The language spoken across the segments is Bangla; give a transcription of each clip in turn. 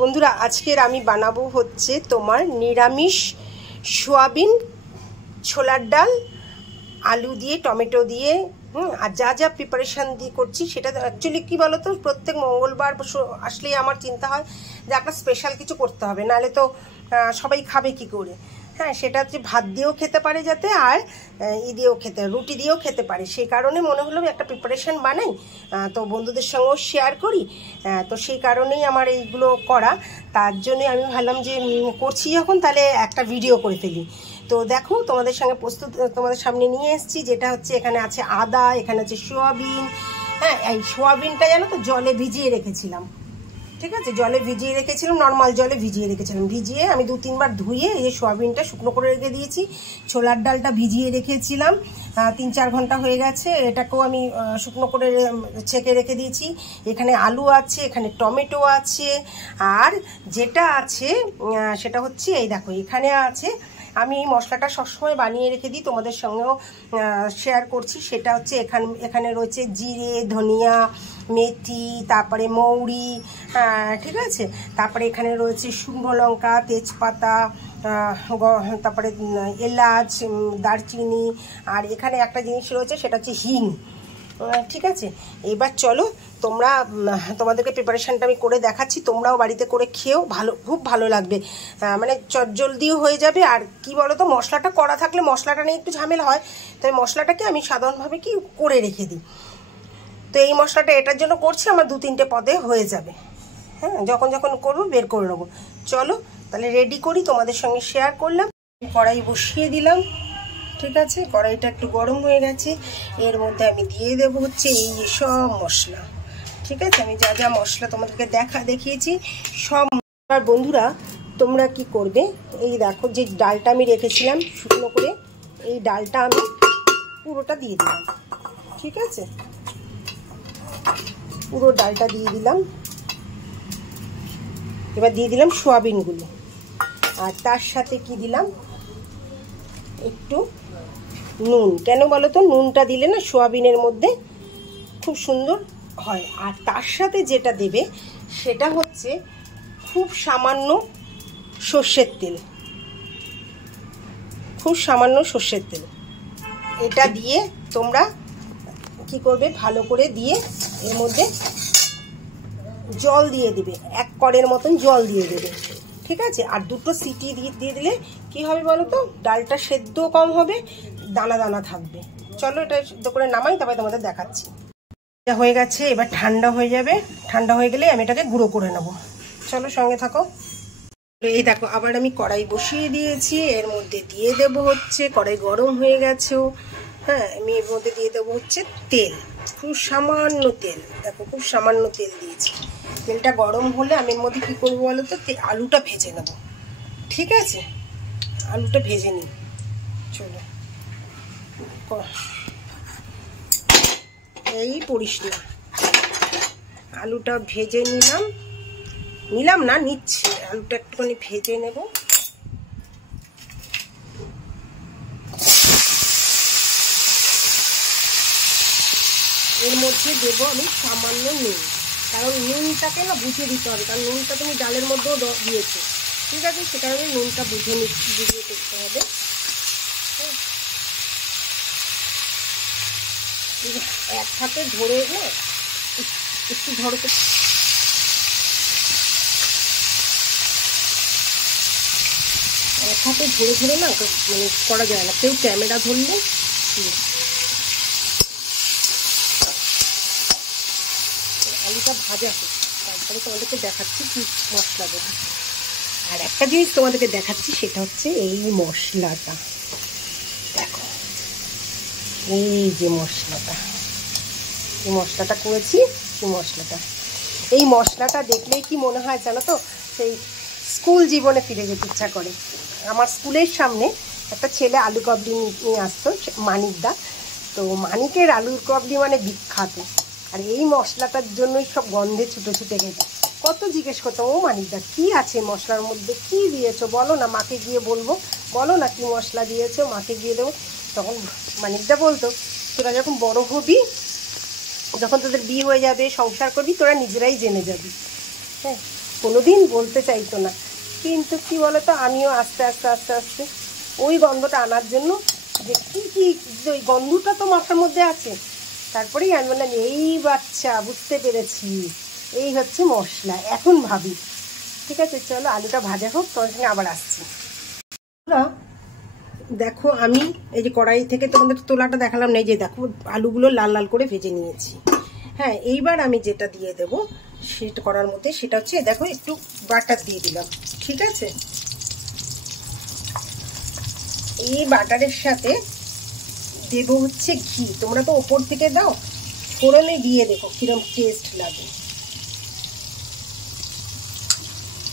বন্ধুরা আজকের আমি বানাবো হচ্ছে তোমার নিরামিষ সোয়াবিন ছোলার ডাল আলু দিয়ে টমেটো দিয়ে আর যা যা প্রিপারেশান দিয়ে করছি সেটা অ্যাকচুয়ালি কী বলো তো, প্রত্যেক মঙ্গলবার আসলেই আমার চিন্তা হয় যে একটা স্পেশাল কিছু করতে হবে, নাহলে তো সবাই খাবে কি করে। হ্যাঁ, সেটা হচ্ছে ভাত দিয়েও খেতে পারে যাতে, আর দিয়েও খেতে রুটি দিয়েও খেতে পারে, সেই কারণে মনে হলো একটা প্রিপারেশান বানাই, তো বন্ধুদের সঙ্গেও শেয়ার করি। তো সেই কারণেই আমার এইগুলো করা, তার জন্যে আমি ভাবলাম যে করছি যখন তাহলে একটা ভিডিও করে ফেলি। তো দেখো তোমাদের সঙ্গে তোমাদের সামনে নিয়ে এসেছি, যেটা হচ্ছে এখানে আছে আদা, এখানে আছে সোয়াবিন। হ্যাঁ, এই সোয়াবিনটা জানো তো জলে ভিজিয়ে রেখেছিলাম, ঠিক আছে, জলে ভিজিয়ে রেখেছিলাম, নর্মাল জলে ভিজিয়ে রেখেছিলাম, ভিজিয়ে আমি 2-3 বার ধুয়ে এই সোয়াবিনটা শুকনো করে রেখে দিয়েছি। ছোলার ডালটা ভিজিয়ে রেখেছিলাম, 3-4 ঘন্টা হয়ে গেছে, এটাকেও আমি শুকনো করে ছেঁকে রেখে দিয়েছি। এখানে আলু আছে, এখানে টমেটো আছে, আর যেটা আছে সেটা হচ্ছে এই দেখো এখানে আছে। আমি এই মশলাটা সবসময় বানিয়ে রেখে দিই, তোমাদের সঙ্গেও শেয়ার করছি। সেটা হচ্ছে এখানে রয়েছে জিরে, ধনিয়া, মেথি, তারপরে মৌরি, ঠিক আছে, তারপরে এখানে রয়েছে শুকনো লঙ্কা, তেজপাতা, তারপরে এলাচ, দারচিনি, আর এখানে একটা জিনিস রয়েছে সেটা হচ্ছে হিং, ঠিক আছে। এবার চলো তোমাদেরকে প্রিপারেশানটা আমি করে দেখাচ্ছি, তোমরাও বাড়িতে করে খেয়েও খুব ভালো লাগবে, মানে জলদিও হয়ে যাবে। আর কি বলো তো, মশলাটা করা থাকলে মশলাটা নিয়ে একটু ঝামেলা হয়, তাই মশলাটাকে আমি সাধারণভাবে কি করে রেখে দিই। তো এই মশলাটা এটার জন্য করছি, আমার 2-3টে পদে হয়ে যাবে। হ্যাঁ, যখন করবো বের করে নেবো। চলো তাহলে রেডি করি, তোমাদের সঙ্গে শেয়ার করলাম। কড়াই বসিয়ে দিলাম, ঠিক আছে, কড়াইটা একটু গরম হয়ে গেছে, এর মধ্যে আমি দিয়ে দেবো হচ্ছে এই সব মশলা, ঠিক আছে। আমি যা যা মশলা তোমাদেরকে দেখিয়েছি সব। আর বন্ধুরা তোমরা কি করবে, এই দেখো যে ডালটা আমি রেখেছিলাম শুকনো করে, এই ডালটা আমি পুরোটা দিয়ে দিলাম, ঠিক আছে, পুরো ডালটা দিয়ে দিলাম। এবার দিয়ে দিলাম সোয়াবিনগুলো, আর তার সাথে কি দিলাম একটু নুন। কেন বলো তো, নুনটা দিলে না সোয়াবিনের মধ্যে খুব সুন্দর হয়। আর তার সাথে যেটা দেবে সেটা হচ্ছে খুব সামান্য সর্ষের তেল, খুব সামান্য সর্ষের তেল। এটা দিয়ে তোমরা কি করবে, ভালো করে দিয়ে এর মধ্যে জল দিয়ে দেবে, 1 কড়ের মতন জল দিয়ে দেবে, ঠিক আছে। আর 2টো সিটি দিয়ে দিলে কি হবে বলো তো, ডালটা সেদ্ধ কম হবে, দানা দানা থাকবে। চলো এটা সেদ্ধ করে নামাই, তবে তোমাদের দেখাচ্ছি। এটা হয়ে গেছে, এবার ঠান্ডা হয়ে যাবে, ঠান্ডা হয়ে গেলে আমি এটাকে গুঁড়ো করে নেবো। চলো সঙ্গে থাকো। এই দেখো আবার আমি কড়াই বসিয়ে দিয়েছি, এর মধ্যে দিয়ে দেব হচ্ছে, কড়াই গরম হয়ে গেছেও, হ্যাঁ, আমি এর মধ্যে দিয়ে দেবো হচ্ছে তেল, খুব সামান্য তেল, দেখো খুব সামান্য তেল দিয়েছি। তেলটা গরম হলে আমি এর মধ্যে কী করবো বলো তো, আলুটা ভেজে নেব, ঠিক আছে, আলুটা ভেজে নিই। চলো এই পড়িস না, আলুটা ভেজে নিচ্ছি, আলুটা একটুখানি ভেজে নেব। এর মধ্যে দেবো আমি সামান্য নুন, কারণ নুনটাকে না বুঝে দিতে হবে, কারণ নুনটা তুমি ডালের মধ্যেও দিয়েছো, ঠিক আছে, সে কারণে নুনটা বুঝিয়ে করতে হবে। এক হাতে ধরে না একটু ধরো তো, এক হাতে ধরে না মানে করা যায় না, কেউ ক্যামেরা ধরলে। আলুটা ভাজা হোক, তারপরে তোমাদেরকে দেখাচ্ছি কি মশলা দেবো। আর একটা জিনিস তোমাদেরকে দেখাচ্ছি, সেটা হচ্ছে এই মশলাটা, দেখো এই যে মশলাটা করেছি, এই মশলাটা দেখলেই কি মনে হয় জানো তো, সেই স্কুল জীবনে ফিরে যেতে ইচ্ছা করে। আমার স্কুলের সামনে একটা ছেলে আলু কাবলি নিয়ে আসতো, মানিকদা, তো মানিকের আলুর কাবলি মানে বিখ্যাত। আর এই মশলাটার জন্যই সব গন্ধে ছুটে গেছে, কত জিজ্ঞেস করতাম, ও মানিকদা কী আছে মশলার মধ্যে, কী দিয়েছো বলো না, মাকে গিয়ে বলবো, বলো না কী মশলা দিয়েছো, মাকে গিয়ে দেবো। তখন মানিকদা বলতো, তোরা যখন বড় হবি, যখন তোদের বিয়ে হয়ে যাবে, সংসার করবি, তোরা নিজেরাই জেনে যাবি। হ্যাঁ, কোনোদিন বলতে চাইতো না, কিন্তু কি বলতো, আমিও আস্তে আস্তে আস্তে আস্তে ওই গন্ধটা আনার জন্য যে কী কী ওই গন্ধটা তো মাথার মধ্যে আছে, তারপরেই আমি বললাম এই বাচ্চা বুঝতে পেরেছি, এই হচ্ছে মশলা। এখন ভাবি, ঠিক আছে চলো আলুটা ভাজা হোক, তোমার সঙ্গে আবার আসছি। দেখো আমি এই যে কড়াই থেকে তোমাদের তোলাটা দেখালাম না, এই যে দেখো আলুগুলো লাল লাল করে ভেজে নিয়েছি। হ্যাঁ, এইবার আমি যেটা দিয়ে দেবো সেটা করার মধ্যে, সেটা হচ্ছে দেখো একটু বাটার দিয়ে দিলাম। ঠিক আছে, এই বাটারের সাথে দেবো হচ্ছে ঘি। তোমরা তো ওপর থেকে দাও, ফোড়নে দিয়ে দেখো কিরম টেস্ট লাগে।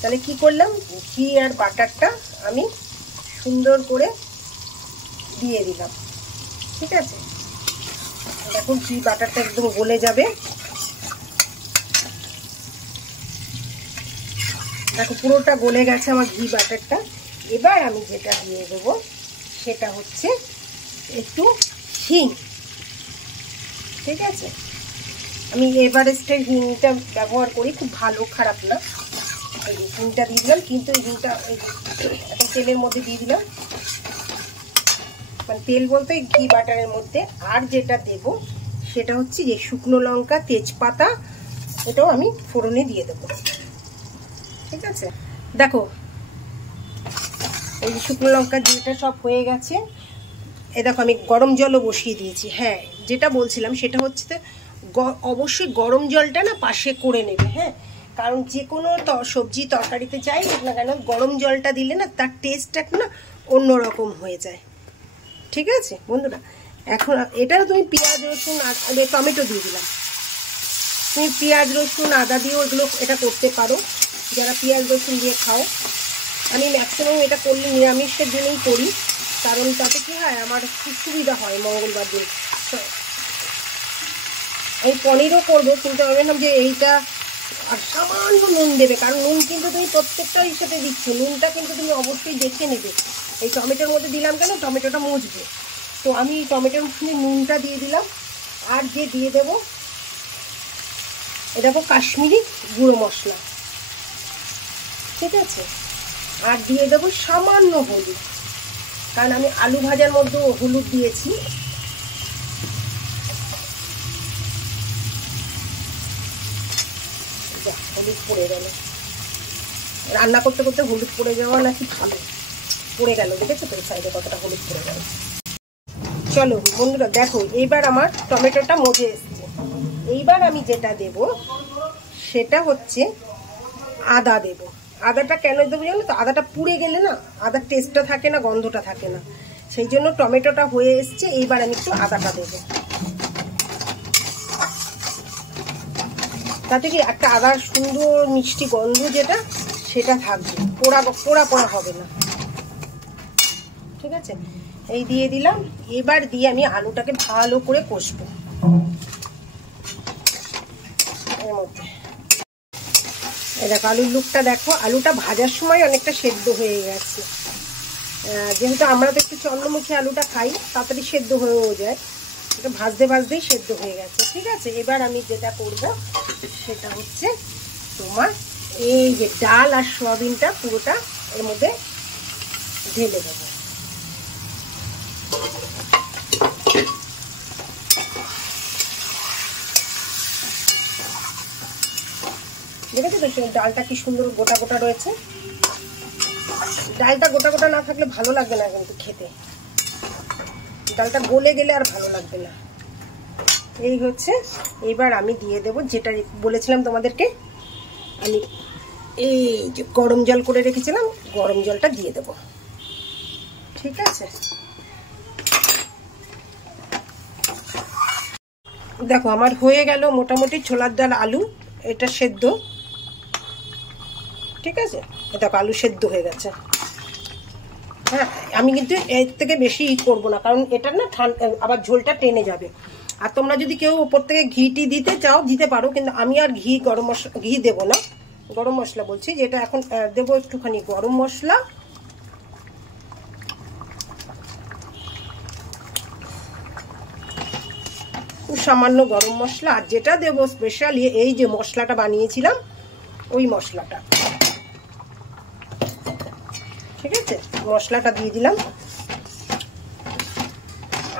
তাহলে কি করলাম, ঘি আর বাটারটা আমি সুন্দর করে দিয়ে দিলাম। ঠিক আছে, দেখো ঘি বাটারটা একদম গলে যাবে। দেখো পুরোটা গলে গেছে আমার ঘি বাটারটা। এবার আমি যেটা দিয়ে দেবো সেটা হচ্ছে একটু হিং। ঠিক আছে, আমি এভারেস্টের হিংটা ব্যবহার করি, খুব ভালো, খারাপ না। এই হিংটা দিয়ে দিলাম, কিন্তু এই হিংটা এখন তেলের মধ্যে দিয়ে দিলাম, মানে তেল বলতে ঘি বাটারের মধ্যে। আর যেটা দেব সেটা হচ্ছে যে শুকনো লঙ্কা, তেজপাতা, এটাও আমি ফোড়নে দিয়ে দেবো। ঠিক আছে, দেখো এই যে শুকনো লঙ্কা যেটা সব হয়ে গেছে, এ দেখো আমি গরম জলও বসিয়ে দিয়েছি। হ্যাঁ, যেটা বলছিলাম সেটা হচ্ছে অবশ্যই গরম জলটা না পাশে করে নেবে। হ্যাঁ, কারণ যে কোনো সবজি তরকারিতে যাই না কেন গরম জলটা দিলে না তার টেস্টটা না অন্যরকম হয়ে যায়। ঠিক আছে বন্ধুরা, এখন এটা তুমি পেঁয়াজ রসুন টমেটো দিয়ে দিলাম। তুমি পেঁয়াজ রসুন আদা দিয়েও এগুলো এটা করতে পারো, যারা পেঁয়াজ রসুন দিয়ে খাও। আমি ম্যাক্সিমাম এটা করলে নিরামিষের দিনেই করি, কারণ তাতে কি হয় আমার খুব সুবিধা হয় মঙ্গলবার দিন। আমি পনিরও করবো, কিন্তু আমি ভাবলাম যে এইটা আর সামান্য নুন দেবে, কারণ নুন কিন্তু তুমি প্রত্যেকটা হিসেবে দিচ্ছ, নুনটা কিন্তু তুমি অবশ্যই দেখে নেবে। এই টমেটোর মধ্যে দিলাম কেন, টমেটোটা মুছবে, তো আমি টমেটোর মধ্যে নুনটা দিয়ে দিলাম। আর যে দিয়ে দেবো এ দেখো কাশ্মীরি গুঁড়ো মশলা। ঠিক আছে, আর দিয়ে দেবো সামান্য হলুদ, কারণ আমি আলু ভাজার মধ্যে হলুদ দিয়েছি। হলুদ পড়ে গেল, রান্না করতে করতে হলুদ পড়ে যাওয়া নাকি ভালো, পড়ে গেল, দেখেছো তো সাইডে কতটা হলুদ পড়ে গেল। চলো বন্ধুরা দেখো, এইবার আমার টমেটোটা মজে এসছে। এইবার আমি যেটা দেব সেটা হচ্ছে আদা দেব। আদাটা কেন দেবো জানো তো, আদাটা পুড়ে গেলে না আদার টেস্টটা থাকে না, গন্ধটা থাকে না, সেই জন্য টমেটোটা হয়ে এসছে। এইবার আমি একটু আদাটা দেবো, তাতে কি একটা আদার সুন্দর মিষ্টি গন্ধ যেটা সেটা থাকবে, পোড়া পোড়া পোড়া হবে না। ঠিক আছে, এই দিয়ে দিলাম। এবার দিয়ে আমি আলুটাকে ভালো করে কষবো এর মধ্যে। এই দেখো আলুর লুকটা দেখো, আলুটা ভাজার সময় অনেকটা সেদ্ধ হয়ে গেছে। যেহেতু আমরা তো একটু চন্দ্রমুখী আলুটা খাই, তাড়াতাড়ি সেদ্ধ হয়েও যায়, এটা ভাজতে ভাজতেই সেদ্ধ হয়ে গেছে। ঠিক আছে, এবার আমি যেটা করব সেটা হচ্ছে তোমার এই যে ডাল আর সয়াবিনটা পুরোটা এর মধ্যে ঢেলে দেবো। দেখেছো তো ডালটা কি সুন্দর গোটা গোটা রয়েছে। ডালটা গোটা গোটা না থাকলে ভালো লাগবে না কিন্তু খেতে, ডালটা গলে গেলে আর ভালো লাগবে না। এই হচ্ছে, এবার আমি দিয়ে দেব যেটা বলেছিলাম তোমাদেরকে, আমি এই যে গরম জল করে রেখেছিলাম, গরম জলটা দিয়ে দেব। ঠিক আছে, দেখো আমার হয়ে গেল মোটামুটি ছোলার ডাল আলু এটা সেদ্ধ। ঠিক আছে, দেখো আলু সেদ্ধ হয়ে গেছে। হ্যাঁ, আমি কিন্তু এর থেকে বেশি করবো না, কারণ এটা না ঠান্ডা আবার ঝোলটা টেনে যাবে। আর তোমরা যদি কেউ ওপর থেকে ঘিটি দিতে চাও দিতে পারো, কিন্তু আমি আর গরম মশলা ঘি দেবো না, গরম মশলা বলছি যেটা এখন দেবো একটুখানি গরম মশলা, খুব সামান্য গরম মশলা। আর যেটা দেবো স্পেশালি এই যে মশলাটা বানিয়েছিলাম ওই মশলাটা, ঠিক আছে? মশলাটা দিয়ে দিলাম।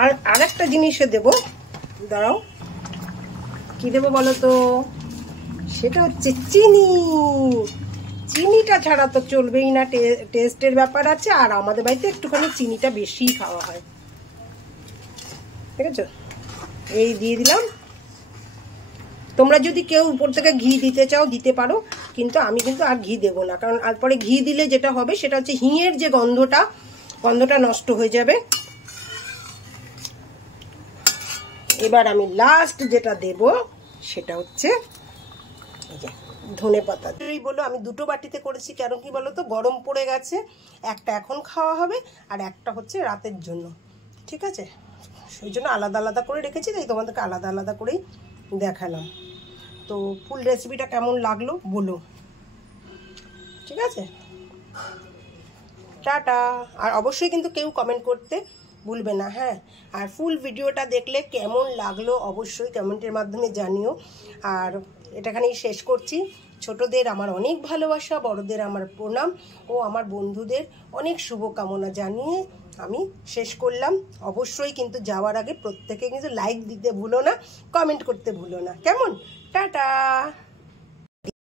আর আরেকটা জিনিসে দেব, দাঁড়াও, কি দেবো বলো তো? সেটা হচ্ছে চিনি। চিনিটা ছাড়া তো চলবেই না, টেস্টের ব্যাপার আছে। আর আমাদের বাড়িতে একটুখানি চিনিটা বেশিই খাওয়া হয়, ঠিক আছে? এই দিয়ে দিলাম। তোমরা যদি কেউ উপর থেকে ঘি দিতে চাও দিতে পারো, কিন্তু আমি কিন্তু আর ঘি দেবো না, কারণ আর পরে ঘি দিলে যেটা হবে সেটা হচ্ছে হিঙের যে গন্ধটা নষ্ট হয়ে যাবে। এবার আমি লাস্ট যেটা দেব সেটা হচ্ছে এই যে ধনে পাতা। বলো, আমি দুটো বাটিতে করেছি, কেন কি বলো তো, গরম পড়ে গেছে। একটা এখন খাওয়া হবে আর একটা হচ্ছে রাতের জন্য, ঠিক আছে? সেই জন্য আলাদা আলাদা করে রেখেছি, তাই তোমাদেরকে আলাদা আলাদা করেই দেখালাম। তো ফুল রেসিপিটা কেমন লাগলো বলো, ঠিক আছে? টাটা। আর অবশ্যই কিন্তু কেউ কমেন্ট করতে ভুলবে না, হ্যাঁ। আর ফুল ভিডিওটা দেখলে কেমন লাগলো অবশ্যই কমেন্টের মাধ্যমে জানিও। আর এটাখানেই শেষ করছি। ছোটদের আমার অনেক ভালোবাসা, বড়দের আমার প্রণাম ও আমার বন্ধুদের অনেক শুভকামনা জানিয়ে আমি শেষ করলাম। অবশ্যই কিন্তু যাওয়ার আগে প্রত্যেকে কিন্তু লাইক দিতে ভুলো না, কমেন্ট করতে ভুলো না, কেমন? টাটা।